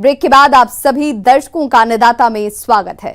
Break के बाद आप सभी दर्शकों का अन्नदाता में स्वागत है।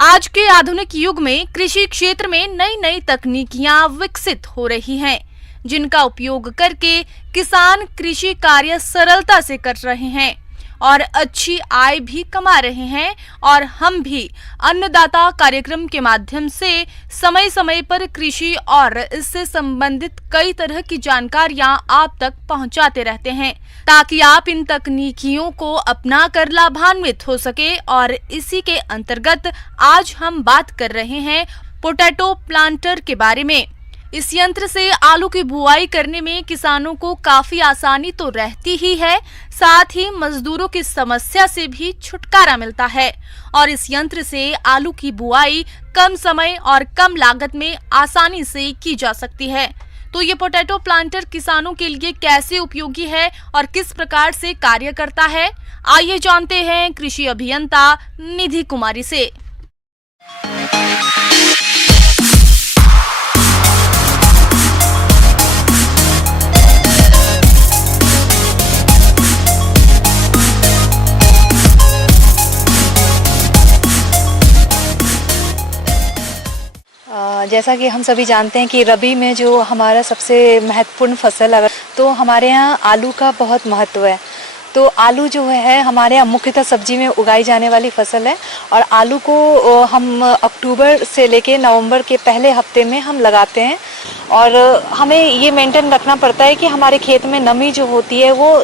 आज के आधुनिक युग में कृषि क्षेत्र में नई नई तकनीकियां विकसित हो रही हैं, जिनका उपयोग करके किसान कृषि कार्य सरलता से कर रहे हैं और अच्छी आय भी कमा रहे हैं। और हम भी अन्नदाता कार्यक्रम के माध्यम से समय समय पर कृषि और इससे संबंधित कई तरह की जानकारियां आप तक पहुंचाते रहते हैं, ताकि आप इन तकनीकियों को अपना कर लाभान्वित हो सके। और इसी के अंतर्गत आज हम बात कर रहे हैं पोटैटो प्लांटर के बारे में। इस यंत्र से आलू की बुआई करने में किसानों को काफी आसानी तो रहती ही है, साथ ही मजदूरों की समस्या से भी छुटकारा मिलता है। और इस यंत्र से आलू की बुआई कम समय और कम लागत में आसानी से की जा सकती है। तो ये पोटैटो प्लांटर किसानों के लिए कैसे उपयोगी है और किस प्रकार से कार्य करता है, आइए जानते हैं कृषि अभियंता निधि कुमारी से। जैसा कि हम सभी जानते हैं कि रबी में जो हमारा सबसे महत्वपूर्ण फसल अगर तो हमारे यहाँ आलू का बहुत महत्व है। तो आलू जो है हमारे यहाँ मुख्यतः सब्जी में उगाई जाने वाली फसल है और आलू को हम अक्टूबर से लेके नवंबर के पहले हफ्ते में हम लगाते हैं। और हमें ये मेंटेन रखना पड़ता है कि हमारे खेत में नमी जो होती है वो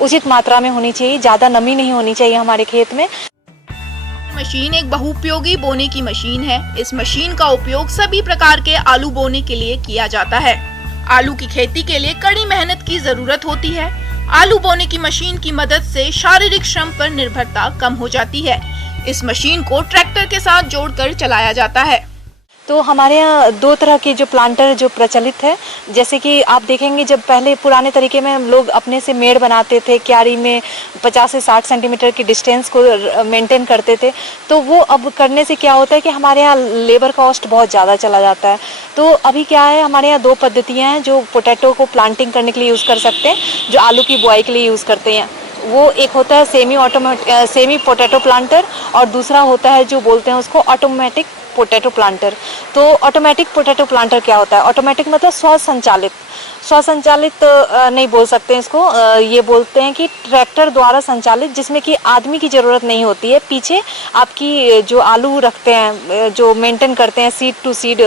उचित मात्रा में होनी चाहिए, ज़्यादा नमी नहीं होनी चाहिए हमारे खेत में। मशीन एक बहुउपयोगी बोने की मशीन है। इस मशीन का उपयोग सभी प्रकार के आलू बोने के लिए किया जाता है। आलू की खेती के लिए कड़ी मेहनत की जरूरत होती है। आलू बोने की मशीन की मदद से शारीरिक श्रम पर निर्भरता कम हो जाती है। इस मशीन को ट्रैक्टर के साथ जोड़कर चलाया जाता है। तो हमारे यहाँ दो तरह के जो प्लांटर जो प्रचलित है, जैसे कि आप देखेंगे जब पहले पुराने तरीके में हम लोग अपने से मेड़ बनाते थे, क्यारी में 50 से 60 सेंटीमीटर की डिस्टेंस को मेंटेन करते थे। तो वो अब करने से क्या होता है कि हमारे यहाँ लेबर कॉस्ट बहुत ज़्यादा चला जाता है। तो अभी क्या है, हमारे यहाँ दो पद्धतियाँ हैं जो पोटैटो को प्लांटिंग करने के लिए यूज़ कर सकते हैं, जो आलू की बुआई के लिए यूज़ करते हैं। वो एक होता है सेमी पोटैटो प्लांटर और दूसरा होता है जो बोलते हैं उसको ऑटोमेटिक पोटैटो प्लांटर। तो ऑटोमेटिक पोटैटो प्लांटर क्या होता है? ऑटोमेटिक मतलब स्वसंचालित नहीं बोल सकते इसको, ये बोलते हैं कि ट्रैक्टर द्वारा संचालित, जिसमें कि आदमी की ज़रूरत नहीं होती है। पीछे आपकी जो आलू रखते हैं, जो मेंटेन करते हैं, सीड टू सीड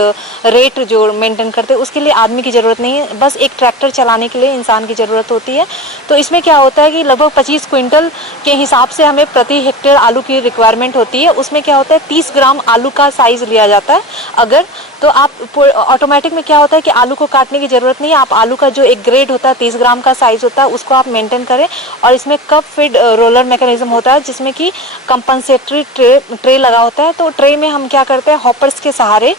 रेट जो मेंटेन करते हैं, उसके लिए आदमी की ज़रूरत नहीं है, बस एक ट्रैक्टर चलाने के लिए इंसान की ज़रूरत होती है। तो इसमें क्या होता है कि लगभग 25 क्विंटल के हिसाब से हमें प्रति हेक्टेयर आलू की रिक्वायरमेंट होती है। उसमें क्या होता है 30 ग्राम आलू का साइज़ लिया जाता है। अगर तो आप ऑटोमेटिक में क्या होता है कि आलू को काटने की ज़रूरत नहीं है। आप आलू का जो एक ग्रेड होता है 30 ग्राम का साइज़ होता है, उसको आप मेंटेन करें। और इसमें कप फीड रोलर मैकेनिज्म होता है, जिसमें कि कंपनसेटरी ट्रे लगा होता है। तो ट्रे में हम क्या करते हैं, हॉपर्स के सहारे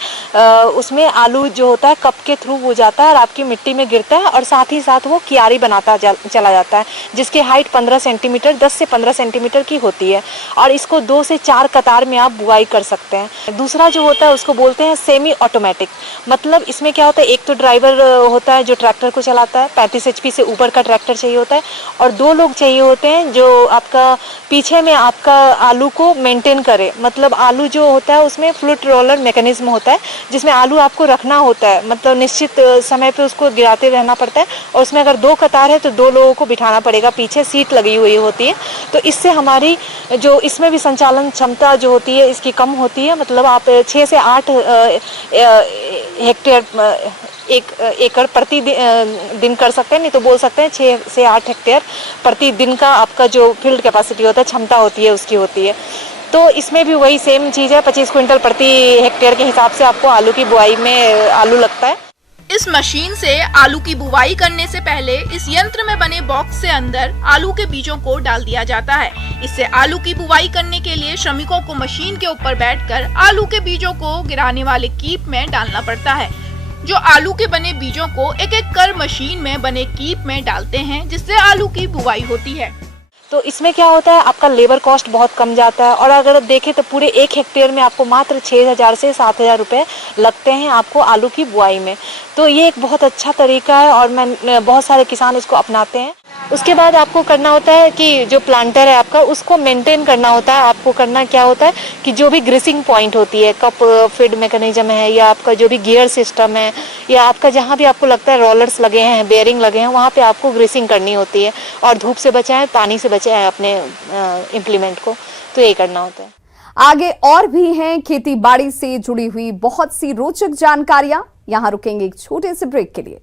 उसमें आलू जो होता है कप के थ्रू वो जाता है और आपकी मिट्टी में गिरता है और साथ ही साथ वो क्यारी बनाता चला जाता है, जिसकी हाइट 15 सेंटीमीटर 10 से 15 सेंटीमीटर की होती है। और इसको 2 से 4 कतार में आप बुआई कर सकते हैं। दूसरा जो होता है उसको बोलते हैं सेमी ऑटोमेटिक। मतलब इसमें क्या होता है, एक तो ड्राइवर होता है जो ट्रैक्टर को चलाता है, 35 HP से ऊपर का ट्रैक्टर चाहिए होता है, और 2 लोग चाहिए होते हैं जो आपका पीछे में आपका आलू को मेंटेन करे। मतलब आलू जो होता है उसमें फ्लूट रोलर मैकेनिज्म होता है, जिसमें आलू आपको रखना होता है, मतलब निश्चित समय पे उसको गिराते रहना पड़ता है। और उसमें अगर 2 कतार है तो 2 लोगों को बिठाना पड़ेगा, पीछे सीट लगी हुई होती है। तो इससे हमारी जो इसमें भी संचालन क्षमता जो होती है इसकी कम होती है। मतलब आप 6 से 8 हेक्टेयर एकड़ प्रति दिन कर सकते हैं, नहीं तो बोल सकते हैं 6 से 8 हेक्टेयर प्रति दिन का आपका जो फील्ड कैपेसिटी होता है, क्षमता होती है, उसकी होती है। तो इसमें भी वही सेम चीज़ है, 25 क्विंटल प्रति हेक्टेयर के हिसाब से आपको आलू की बुआई में आलू लगता है। इस मशीन से आलू की बुवाई करने से पहले इस यंत्र में बने बॉक्स से अंदर आलू के बीजों को डाल दिया जाता है। इससे आलू की बुवाई करने के लिए श्रमिकों को मशीन के ऊपर बैठकर आलू के बीजों को गिराने वाले कीप में डालना पड़ता है। जो आलू के बने बीजों को एक एक कर मशीन में बने कीप में डालते हैं, जिससे आलू की बुवाई होती है। तो इसमें क्या होता है, आपका लेबर कॉस्ट बहुत कम जाता है, और अगर देखें तो पूरे 1 हेक्टेयर में आपको मात्र 6,000 से 7,000 रुपये लगते हैं आपको आलू की बुआई में। तो ये एक बहुत अच्छा तरीका है और बहुत सारे किसान इसको अपनाते हैं। उसके बाद आपको करना होता है कि जो प्लांटर है आपका, उसको मेंटेन करना होता है। आपको करना क्या होता है कि जो भी ग्रीसिंग पॉइंट होती है, कप फीड मैकेनिज्म है, या आपका जो भी गियर सिस्टम है, या आपका जहाँ भी आपको लगता है रोलर्स लगे हैं, बेयरिंग लगे हैं, वहाँ पे आपको ग्रीसिंग करनी होती है। और धूप से बचाएं, पानी से बचाएं अपने इम्प्लीमेंट को, तो ये करना होता है। आगे और भी हैं खेती बाड़ी से जुड़ी हुई बहुत सी रोचक जानकारियां। यहां रुकेंगे एक छोटे से ब्रेक के लिए।